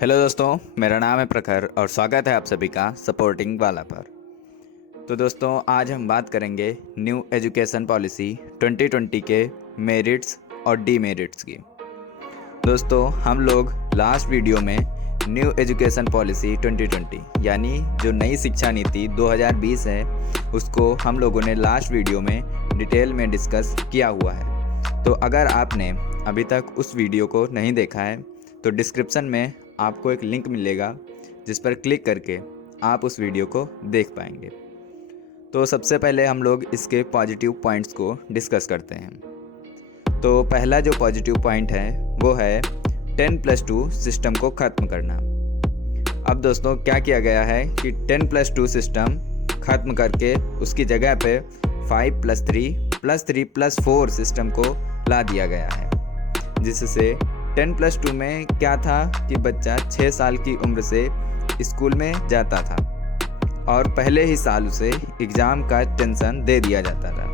Hello दोस्तों, मेरा नाम है प्रखर और स्वागत है आप सभी का सपोर्टिंग वाला पर। तो दोस्तों, आज हम बात करेंगे न्यू एजुकेशन पॉलिसी 2020 के मेरिट्स और डीमेरिट्स की। दोस्तों, हम लोग लास्ट वीडियो में न्यू एजुकेशन पॉलिसी 2020 यानी जो नई शिक्षा नीति 2020 है, उसको हम लोगों ने लास्ट वीडियो में डिटेल में डिस्कस किया हुआ है। तो अगर आपने अभी तक उस वीडियो को नहीं देखा है तो डिस्क्रिप्शन में आपको एक लिंक मिलेगा जिस पर क्लिक करके आप उस वीडियो को देख पाएंगे। तो सबसे पहले हम लोग इसके पॉजिटिव पॉइंट्स को डिस्कस करते हैं। तो पहला जो पॉजिटिव पॉइंट है वो है 10+2 सिस्टम को ख़त्म करना। अब दोस्तों, क्या किया गया है कि 10+2 सिस्टम ख़त्म करके उसकी जगह पे 5+3+3+4 सिस्टम को ला दिया गया है। जिससे 10+2 में क्या था कि बच्चा 6 साल की उम्र से स्कूल में जाता था और पहले ही साल उसे एग्ज़ाम का टेंशन दे दिया जाता था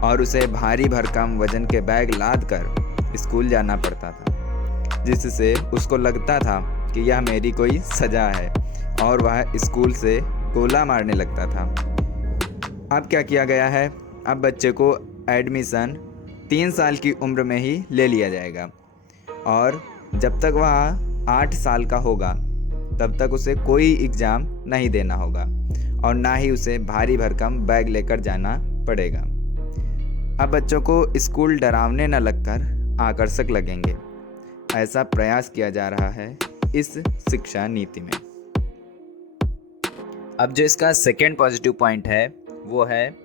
और उसे भारी भरकम वजन के बैग लाद कर स्कूल जाना पड़ता था, जिससे उसको लगता था कि यह मेरी कोई सज़ा है और वह स्कूल से गोला मारने लगता था। अब क्या किया गया है, अब बच्चे को एडमिशन 3 साल की उम्र में ही ले लिया जाएगा और जब तक वह 8 साल का होगा तब तक उसे कोई एग्ज़ाम नहीं देना होगा और ना ही उसे भारी भरकम बैग लेकर जाना पड़ेगा। अब बच्चों को स्कूल डरावने न लगकर आकर्षक लगेंगे, ऐसा प्रयास किया जा रहा है इस शिक्षा नीति में। अब जो इसका सेकेंड पॉजिटिव पॉइंट है वो है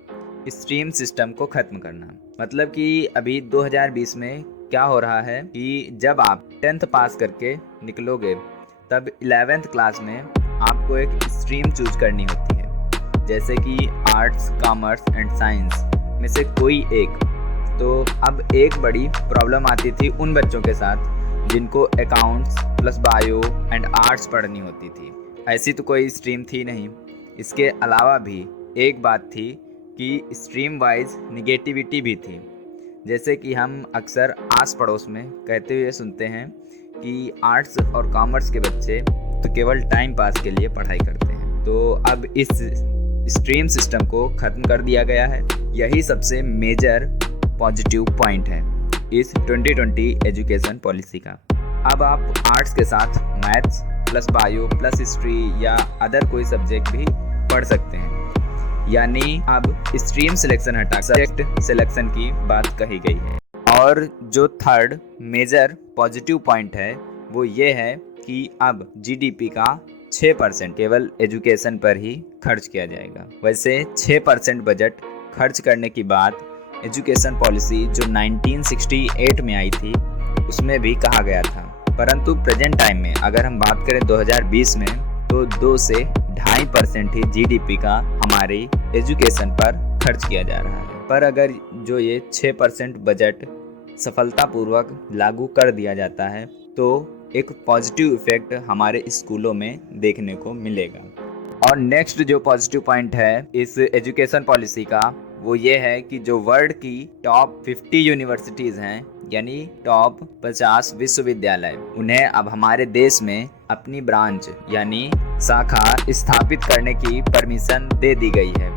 स्ट्रीम सिस्टम को ख़त्म करना। मतलब कि अभी 2020 में क्या हो रहा है कि जब आप 10th पास करके निकलोगे तब 11th क्लास में आपको एक स्ट्रीम चूज करनी होती है, जैसे कि आर्ट्स, कॉमर्स एंड साइंस में से कोई एक। तो अब एक बड़ी प्रॉब्लम आती थी उन बच्चों के साथ जिनको accounts plus bio and arts पढ़नी होती थी। ऐसी तो कोई स्ट्रीम थी नहीं। इसके अलावा भी एक बात थी कि स्ट्रीम वाइज निगेटिविटी भी थी, जैसे कि हम अक्सर आस पड़ोस में कहते हुए सुनते हैं कि आर्ट्स और कॉमर्स के बच्चे तो केवल टाइम पास के लिए पढ़ाई करते हैं। तो अब इस स्ट्रीम सिस्टम को ख़त्म कर दिया गया है। यही सबसे मेजर पॉजिटिव पॉइंट है इस 2020 एजुकेशन पॉलिसी का। अब आप आर्ट्स के साथ maths plus bio plus history या अदर कोई सब्जेक्ट भी पढ़ सकते हैं, यानी अब स्ट्रीम सिलेक्शन हटा सब्जेक्ट सिलेक्शन की बात कही गई है। और जो थर्ड मेजर पॉजिटिव पॉइंट है वो ये है कि अब जीडीपी का 6% केवल एजुकेशन पर ही खर्च किया जाएगा। वैसे 6% बजट खर्च करने की बात एजुकेशन पॉलिसी जो 1968 में आई थी उसमें भी कहा गया था, परंतु प्रेजेंट टाइम में अगर हम बात करें 2020 में तो 2 से 2.5% ही जीडीपी का हमारी एजुकेशन पर खर्च किया जा रहा है। पर अगर जो ये 6% बजट सफलतापूर्वक लागू कर दिया जाता है तो एक पॉजिटिव इफेक्ट हमारे स्कूलों में देखने को मिलेगा। और नेक्स्ट जो पॉजिटिव पॉइंट है इस एजुकेशन पॉलिसी का वो ये है कि जो वर्ल्ड की टॉप 50 यूनिवर्सिटीज़ हैं, यानी टॉप 50 विश्वविद्यालय, उन्हें अब हमारे देश में अपनी ब्रांच यानी शाखा स्थापित करने की परमिशन दे दी गई है।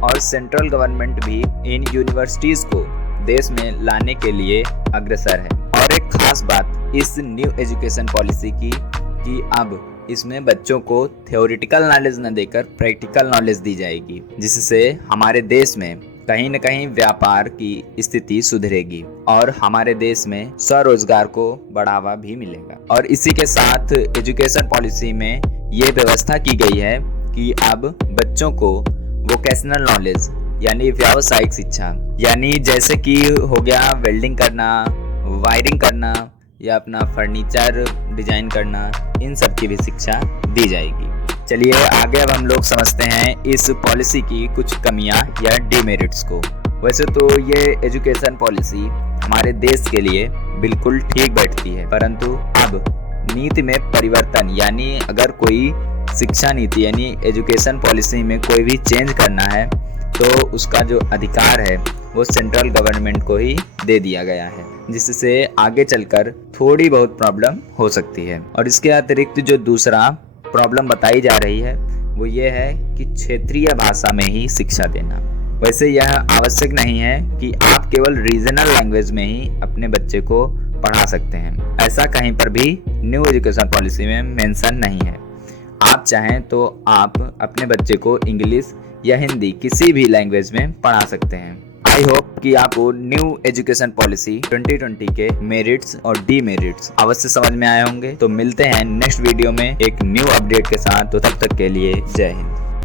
और सेंट्रल गवर्नमेंट भी इन यूनिवर्सिटीज़ को देश में लाने के लिए अग्रसर है। और एक खास बात इस न्यू एजुकेशन पॉलिसी की कि अब इसमें बच्चों को थ्योरेटिकल नॉलेज न देकर प्रैक्टिकल नॉलेज दी जाएगी, जिससे हमारे देश में कहीं न कहीं व्यापार की स्थिति सुधरेगी और हमारे देश में स्वरोजगार को बढ़ावा भी मिलेगा। और इसी के साथ एजुकेशन पॉलिसी में ये व्यवस्था की गई है कि अब बच्चों को वोकेशनल नॉलेज यानी व्यावसायिक शिक्षा, यानी जैसे कि हो गया वेल्डिंग करना, वायरिंग करना या अपना फर्नीचर डिजाइन करना, इन सब की भी शिक्षा दी जाएगी। चलिए आगे अब हम लोग समझते हैं इस पॉलिसी की कुछ कमियां या डीमेरिट्स को। वैसे तो ये एजुकेशन पॉलिसी हमारे देश के लिए बिल्कुल ठीक बैठती है, परंतु अब नीति में परिवर्तन यानी अगर कोई शिक्षा नीति यानी एजुकेशन पॉलिसी में कोई भी चेंज करना है तो उसका जो अधिकार है वो सेंट्रल गवर्नमेंट को ही दे दिया गया है। जिससे आगे चलकर थोड़ी बहुत प्रॉब्लम हो सकती है। और इसके अतिरिक्त जो दूसरा प्रॉब्लम बताई जा रही है वो ये है कि क्षेत्रीय भाषा में ही शिक्षा देना। वैसे यह आवश्यक नहीं है कि आप केवल रीजनल लैंग्वेज में ही अपने बच्चे को पढ़ा सकते हैं। ऐसा कहीं पर भी न्यू एजुकेशन पॉलिसी में मेंशन नहीं है। आप चाहें तो आप अपने बच्चे को इंग्लिश या हिंदी किसी भी लैंग्वेज में पढ़ा सकते हैं। आई होप कि आपको न्यू एजुकेशन पॉलिसी 2020 के मेरिट्स और डीमेरिट्स अवश्य समझ में आए होंगे। तो मिलते हैं नेक्स्ट वीडियो में एक न्यू अपडेट के साथ। तो तब तक के लिए जय हिंद।